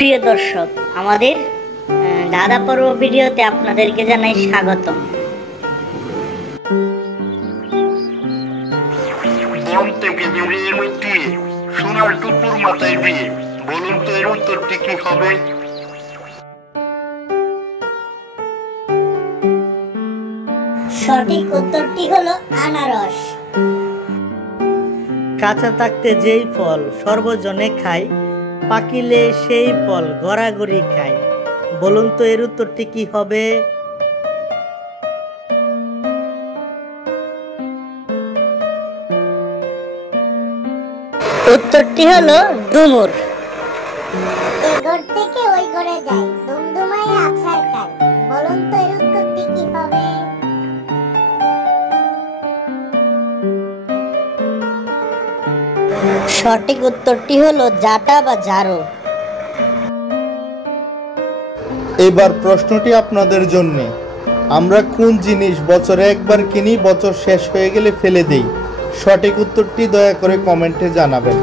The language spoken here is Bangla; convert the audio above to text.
প্রিয় দর্শক, আমাদের দাদা পর্ব ভিডিওতে আপনাদেরকে জানাই স্বাগতম। সোনার টুকুর মাথায় বিয়ে, বলুন তো এর উত্তরটি কি হবে? সঠিক উত্তরটি হলো আনারস। কাঁচা থাকতে যেই ফল সর্বজনে খায়, পাকিলে সেই ফল গড়াগড়ি খায়। বলুন তো এর উত্তরটি কি হবে? উত্তরটি হলো ডুমুর। এই ঘর থেকে ওই ঘরে যাই, দুমদুমায় আছাড় খাই। বলুন তো এর উত্তরটি কি হবে? সঠিক উত্তরটি হলো জাটা বা জারো। এবার প্রশ্নটি আপনাদের জন্য। আমরা কোন জিনিস বছরে একবার কিনি, বছর শেষ হয়ে গেলে ফেলে দেই? সঠিক উত্তরটি দয়া করে কমেন্টে জানাবেন।